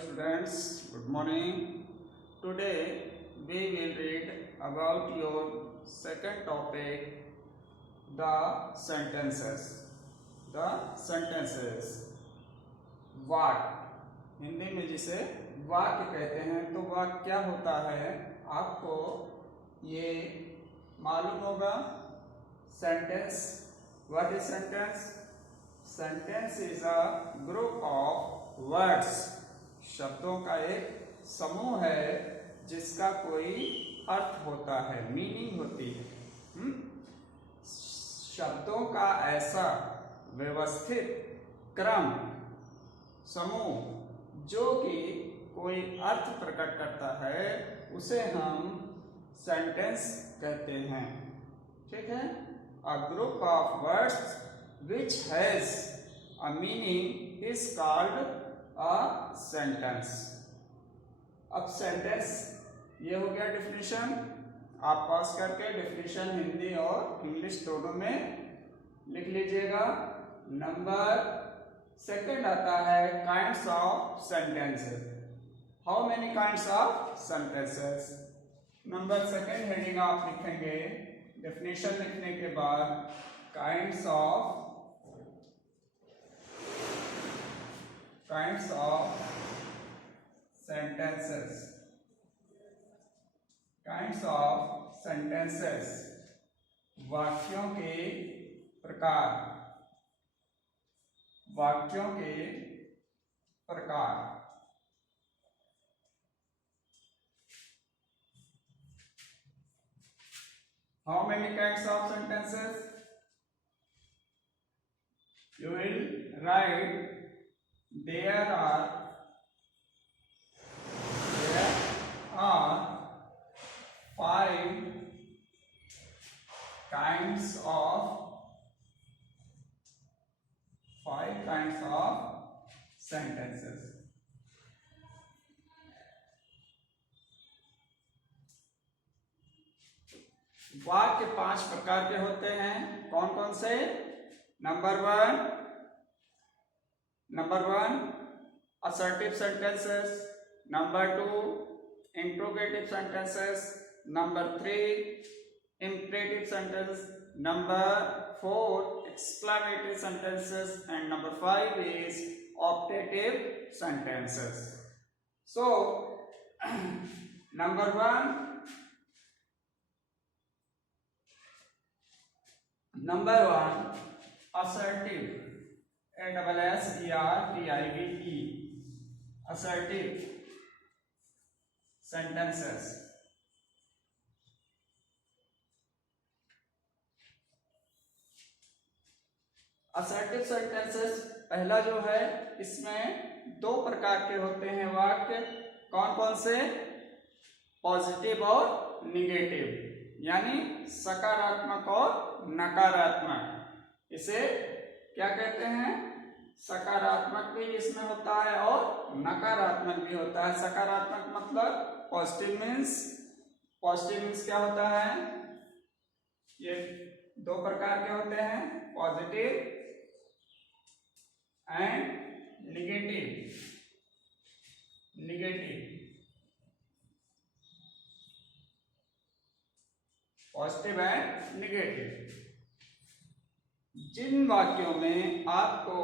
students, good morning. Today we will read about your second topic, the sentences. The sentences. वाक्य, हिंदी में जिसे वाक्य कहते हैं, तो वाक्य क्या होता है आपको ये मालूम होगा। Sentence, what is sentence? Sentence is a group of words, शब्दों का एक समूह है जिसका कोई अर्थ होता है, मीनिंग होती है। शब्दों का ऐसा व्यवस्थित क्रम, समूह जो कि कोई अर्थ प्रकट करता है, उसे हम सेंटेंस कहते हैं। ठीक है, a group of words which has a meaning is called a sentence। अब सेंटेंस ये हो गया डेफिनेशन। आप पास करके डेफिनेशन हिंदी और इंग्लिश दोनों में लिख लीजिएगा। नंबर सेकंड आता है kinds of sentences. How many kinds of sentences? Number second heading आप लिखेंगे डेफिनेशन लिखने के बाद, kinds of sentences। Kinds of sentences, वाक्यों के प्रकार, वाक्यों के प्रकार। How many kinds of sentences? You will write there are five kinds of sentences। वाक्य 5 प्रकार के होते हैं। कौन कौन से? Number one assertive sentences, number 2 interrogative sentences, number 3 imperative sentences, number 4 exclamative sentences, and number 5 is optative sentences। So number 1, assertive, assertive assertive sentences। assertive sentences पहला जो है, इसमें 2 प्रकार के होते हैं वाक्य। कौन कौन से? पॉजिटिव और निगेटिव, यानी सकारात्मक और नकारात्मक। इसे क्या कहते हैं? सकारात्मक भी इसमें होता है और नकारात्मक भी होता है। सकारात्मक मतलब पॉजिटिव मीन्स क्या होता है? ये 2 प्रकार के होते हैं, positive and negative. Positive and negative. जिन वाक्यों में आपको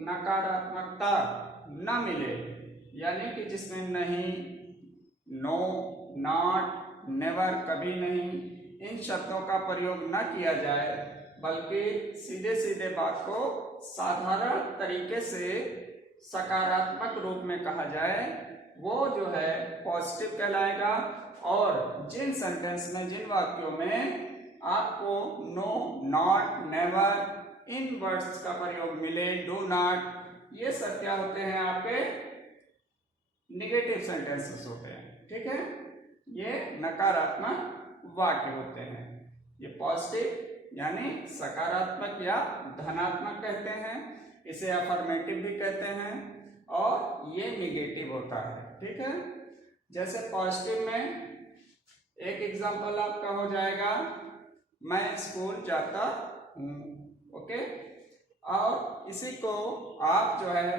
नकारात्मकता न मिले, यानी कि जिसमें नहीं, नो, नॉट, नेवर, कभी नहीं, इन शब्दों का प्रयोग न किया जाए, बल्कि सीधे सीधे बात को साधारण तरीके से सकारात्मक रूप में कहा जाए, वो जो है पॉजिटिव कहलाएगा। और जिन सेंटेंस में, जिन वाक्यों में आपको नो, नॉट, नेवर, इन वर्ड्स का प्रयोग मिले, डू नॉट, ये सब क्या होते हैं? आपके निगेटिव सेंटेंसेस होते हैं। ठीक है, ये नकारात्मक वाक्य होते हैं। ये पॉजिटिव यानी सकारात्मक या धनात्मक कहते हैं, इसे अफर्मेटिव भी कहते हैं, और ये निगेटिव होता है। ठीक है, जैसे पॉजिटिव में एक एग्जांपल आपका हो जाएगा, मैं स्कूल जाता हूँ। ओके, और इसी को आप जो है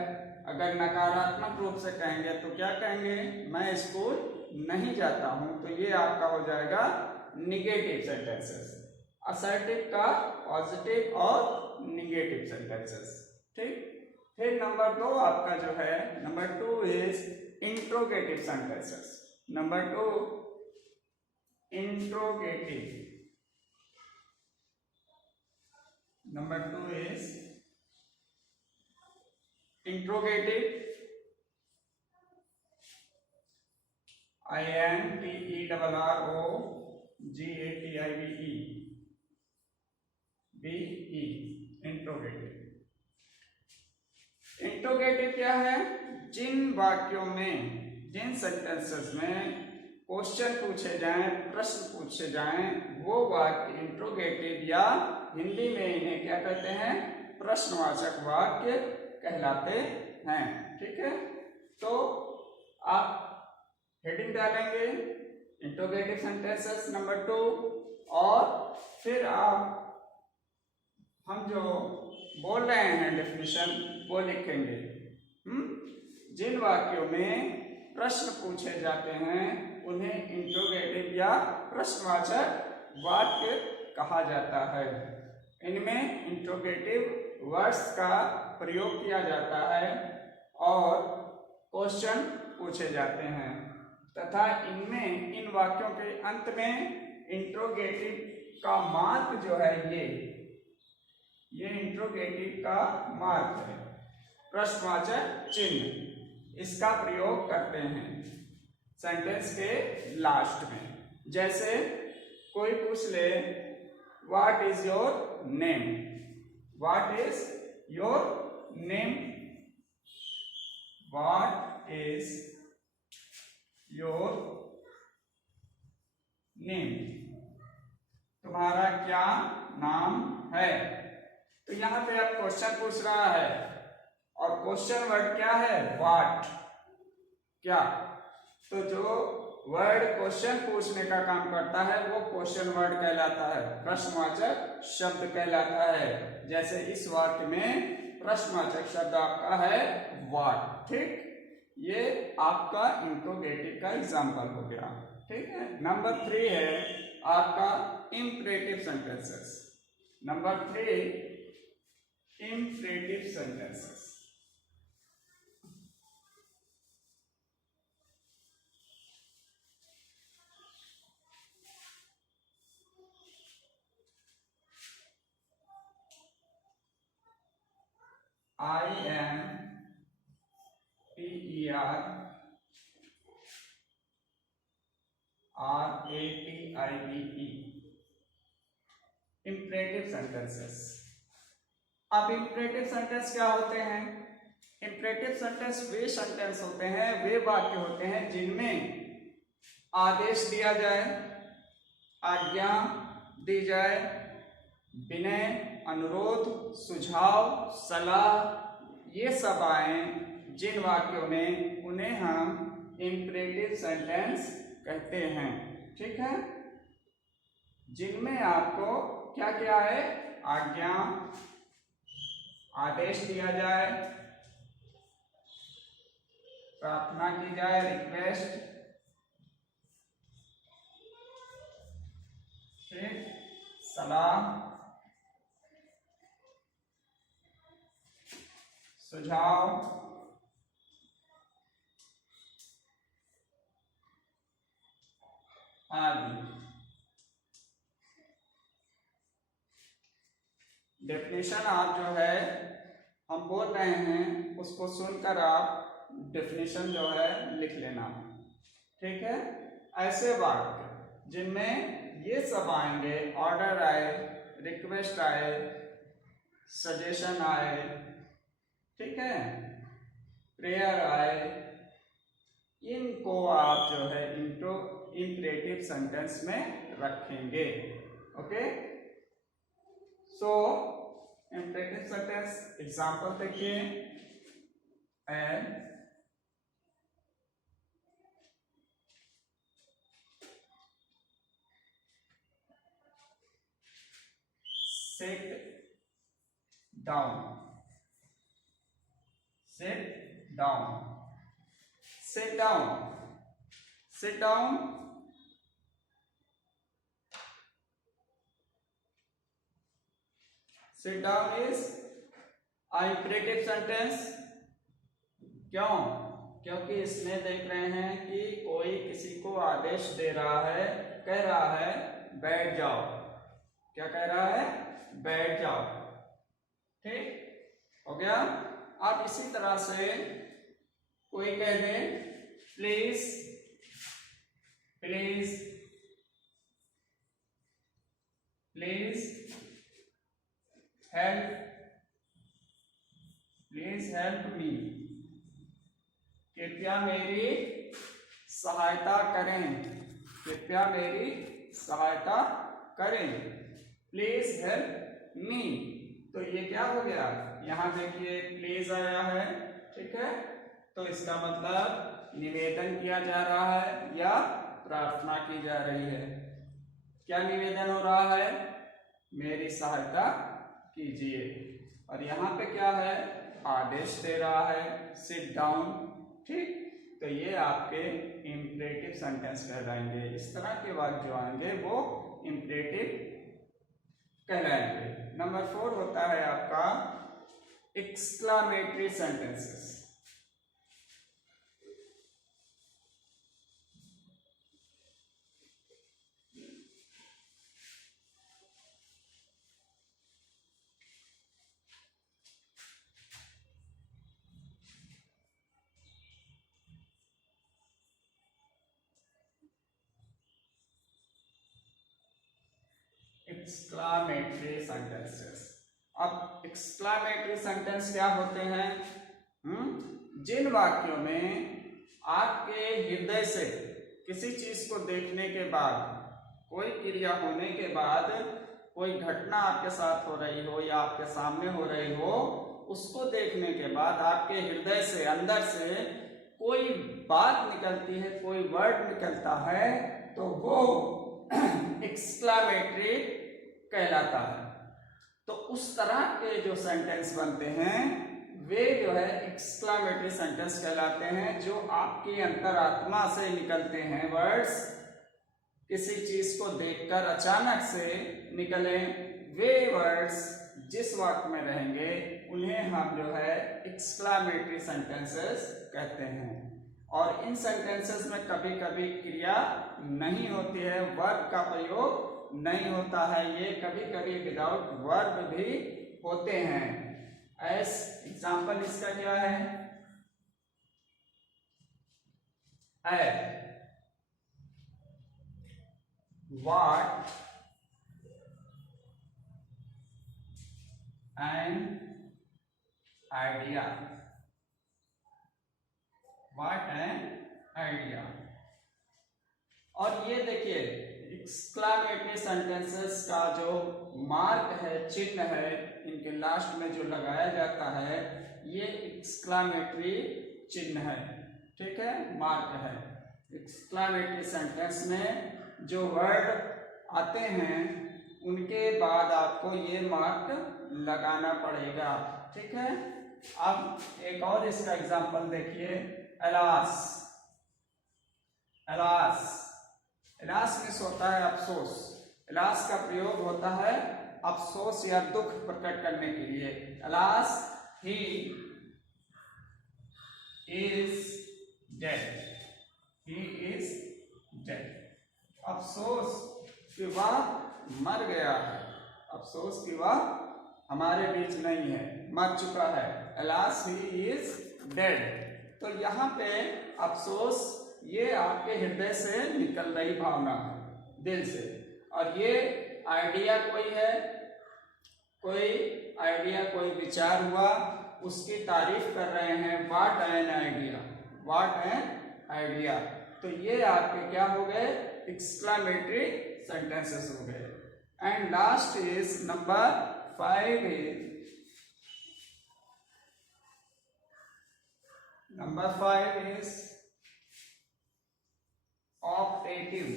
अगर नकारात्मक रूप से कहेंगे तो क्या कहेंगे, मैं स्कूल नहीं जाता हूं, तो ये आपका हो जाएगा निगेटिव सेंटेंसेस। असर्टिव का पॉजिटिव और निगेटिव सेंटेंसेस। ठीक, फिर नंबर 2 आपका जो है, number 2 is interrogative sentences. Number 2 interrogative. Number 2 is interrogative. INTERROGATIVE interrogative. Interrogative क्या है, जिन वाक्यों में, जिन सेंटेंसेस में क्वेश्चन पूछे जाएं, प्रश्न पूछे जाएं, वो वाक्य इंट्रोगेटिव या हिंदी में इन्हें क्या कहते हैं, प्रश्नवाचक वाक्य कहलाते हैं। ठीक है, तो आप हेडिंग डालेंगे इंट्रोगेटिव सेंटेंसेस नंबर 2, और फिर आप हम जो बोल रहे हैं डेफिनेशन वो लिखेंगे। जिन वाक्यों में प्रश्न पूछे जाते हैं उन्हें इंट्रोगेटिव या प्रश्नवाचक वाक्य कहा जाता है। इनमें इंट्रोगेटिव वर्ड्स का प्रयोग किया जाता है और क्वेश्चन पूछे जाते हैं, तथा इनमें, इन वाक्यों के अंत में इंट्रोगेटिव का मार्क जो है, ये इंट्रोगेटिव का मार्क है, प्रश्नवाचक चिन्ह, इसका प्रयोग करते हैं सेंटेंस के लास्ट में। जैसे कोई पूछ ले, what is your name, what is your name, what is your name, तुम्हारा क्या नाम है। तो यहां पे आप क्वेश्चन पूछ रहा है और क्वेश्चन वर्ड क्या है, व्हाट, क्या। तो जो वर्ड क्वेश्चन पूछने का काम करता है वो क्वेश्चन वर्ड कहलाता है, प्रश्नवाचक शब्द कहलाता है। जैसे इस वाक्य में प्रश्नवाचक शब्द आपका है व्हाट। ठीक, ये आपका इंट्रोगेटिव का एग्जाम्पल हो गया। ठीक है, नंबर 3 है आपका imperative sentences. Number 3 imperative sentences. IMPERATIVE imperative sentences. अब इंपरेटिव सेंटेंस क्या होते हैं? इंपरेटिव सेंटेंस वे सेंटेंस होते हैं, वे वाक्य होते हैं जिनमें आदेश दिया जाए, आज्ञा दी जाए, विनय, अनुरोध, सुझाव, सलाह, ये सब आए जिन वाक्यों में, उन्हें हम इंपरेटिव सेंटेंस कहते हैं। ठीक है, जिनमें आपको क्या क्या है, आज्ञा, आदेश दिया जाए, प्रार्थना की जाए, रिक्वेस्ट, फिर सलाह, सुझाव, आदि। डेफिनेशन आप जो है हम बोल रहे हैं उसको सुनकर आप डेफिनेशन जो है लिख लेना। ठीक है, ऐसे वाक्य जिनमें ये सब आएंगे, ऑर्डर आए, रिक्वेस्ट आए, सजेशन आए, ठीक है, प्रेयर आए, इनको आप जो है इंपरेटिव सेंटेंस में रखेंगे। ओके, सो इंपरेटिव सेंटेंस एग्जांपल देखिए, and sit down, sit down. Sit down. Sit down. Sit down is imperative sentence. क्यों? क्योंकि इसमें देख रहे हैं कि कोई किसी को आदेश दे रहा है, कह रहा है बैठ जाओ। क्या कह रहा है? बैठ जाओ। ठीक हो गया। अब इसी तरह से कोई कह दे please, please, please help, please help me, कृपया मेरी सहायता करें, कृपया मेरी सहायता करें, प्लीज हेल्प मी। तो ये क्या हो गया? यहाँ देखिए प्लीज आया है, ठीक है, तो इसका मतलब निवेदन किया जा रहा है या प्रार्थना की जा रही है। क्या निवेदन हो रहा है? मेरी सहायता कीजिए। और यहाँ पे क्या है? आदेश दे रहा है, सिट डाउन। ठीक, तो ये आपके इम्परेटिव सेंटेंस कहलाएंगे। इस तरह के वाक्य जो आएंगे वो इम्परेटिव कहलाएंगे। नंबर 4 होता है आपका एक्सक्लामेटरी सेंटेंसेस। Exclamatory sentences. अब एक्सक्लामेटरी सेंटेंस क्या होते हैं? जिन वाक्यों में आपके हृदय से किसी चीज को देखने के बाद, कोई क्रिया होने के बाद, कोई घटना आपके साथ हो रही हो या आपके सामने हो रही हो, उसको देखने के बाद आपके हृदय से, अंदर से कोई बात निकलती है, कोई वर्ड निकलता है, तो वो एक्सक्लामेटरी कहलाता है। तो उस तरह के जो सेंटेंस बनते हैं वे जो है एक्सक्लामेटरी सेंटेंस कहलाते हैं, जो आपकी अंतरात्मा से निकलते हैं वर्ड्स, किसी चीज को देखकर अचानक से निकले वे वर्ड्स जिस वाक्य में रहेंगे उन्हें हम जो है एक्सक्लामेटरी सेंटेंसेस कहते हैं। और इन सेंटेंसेस में कभी कभी क्रिया नहीं होती है, वर्ब का प्रयोग नहीं होता है, ये कभी कभी विदाउट वर्ब भी होते हैं। एस एग्जाम्पल इसका क्या है? What an idea, what an idea. और ये देखिए एक्सक्लामेटरी सेंटेंसेस का जो मार्क है, चिन्ह है, इनके लास्ट में जो लगाया जाता है ये एक्सक्लामेटरी चिन्ह है, ठीक है, मार्क है। एक्सक्लामेटरी सेंटेंस में जो वर्ड आते हैं उनके बाद आपको ये मार्क लगाना पड़ेगा, ठीक है। अब एक और इसका एग्जांपल देखिए, अलास। अलास, अलास मीन्स होता है अफसोस। अलास का प्रयोग होता है अफसोस या दुख प्रकट करने के लिए। Alas he is dead, he is dead. अफसोस कि वह मर गया है, अफसोस कि वह हमारे बीच नहीं है, मर चुका है। Alas he is dead. तो यहाँ पे अफसोस ये आपके हृदय से निकल रही भावना है, दिल से। और ये आइडिया कोई है, कोई आइडिया, कोई विचार हुआ, उसकी तारीफ कर रहे हैं, what an idea, what an idea. तो ये आपके क्या हो गए? एक्सक्लामेटरी सेंटेंसेस हो गए। And last is number 5 is number 5 is optative.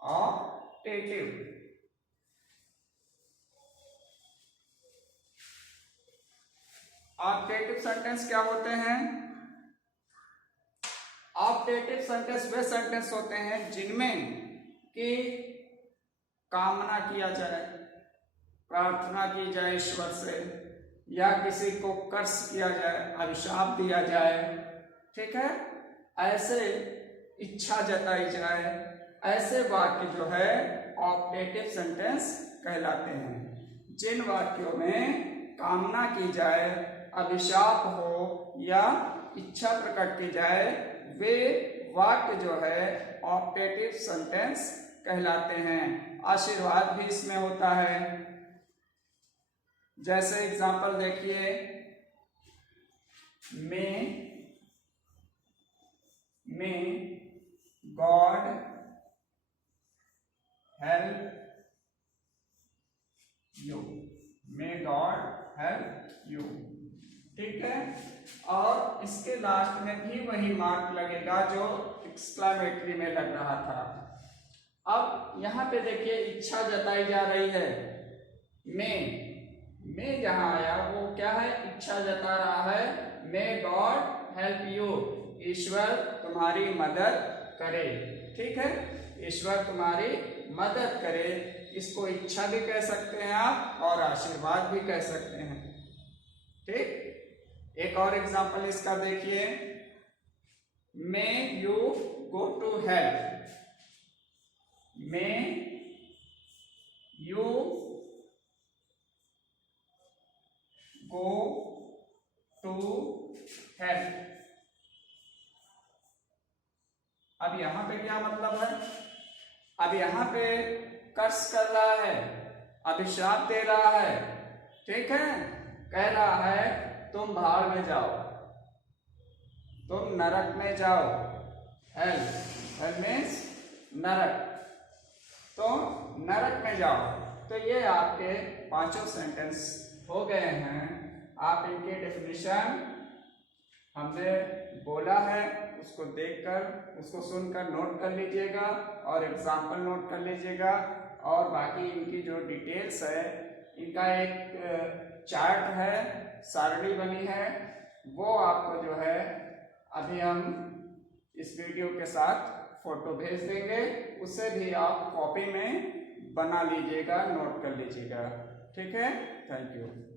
Optative sentence क्या होते हैं? ऑप्टेटिव सेंटेंस वे सेंटेंस होते हैं जिनमें कि कामना किया जाए, प्रार्थना की जाए ईश्वर से, या किसी को कर्ष किया जाए, अभिशाप दिया जाए, ठीक है, ऐसे इच्छा जताई जाए, ऐसे वाक्य जो है ऑप्टेटिव सेंटेंस कहलाते हैं। जिन वाक्यों में कामना की जाए, अभिशाप हो या इच्छा प्रकट की जाए, वे वाक्य जो है ऑप्टेटिव सेंटेंस कहलाते हैं। आशीर्वाद भी इसमें होता है। जैसे एग्जांपल देखिए, may God help you, may God help you, ठीक है। और इसके लास्ट में भी वही मार्क लगेगा जो एक्सक्लेमेटरी में लग रहा था। अब यहाँ पे देखिए इच्छा जताई जा रही है, में जहां आया वो क्या है? इच्छा जता रहा है, मे गॉड हेल्प यू, ईश्वर तुम्हारी मदद करे, ठीक है, ईश्वर तुम्हारी मदद करे। इसको इच्छा भी कह सकते हैं आप और आशीर्वाद भी कह सकते हैं, ठीक। एक और एग्जांपल इसका देखिए, may you go to help, may you go to help. अब यहां पे क्या मतलब है? अब यहां पे कर्ष कर रहा है, अभिशाप दे रहा है, ठीक है, कह रहा है तुम भाड़ में जाओ, तुम नरक में जाओ। हेल मीन्स नरक, तो नरक में जाओ। तो ये आपके पांचों सेंटेंस हो गए हैं। आप इनके डेफिनेशन हमने बोला है, उसको देखकर, उसको सुनकर नोट कर लीजिएगा और एग्जाम्पल नोट कर लीजिएगा। और बाकी इनकी जो डिटेल्स है, इनका एक चार्ट है, सारणी बनी है, वो आपको जो है अभी हम इस वीडियो के साथ फोटो भेज देंगे, उसे भी आप कॉपी में बना लीजिएगा, नोट कर लीजिएगा, ठीक है। Thank you.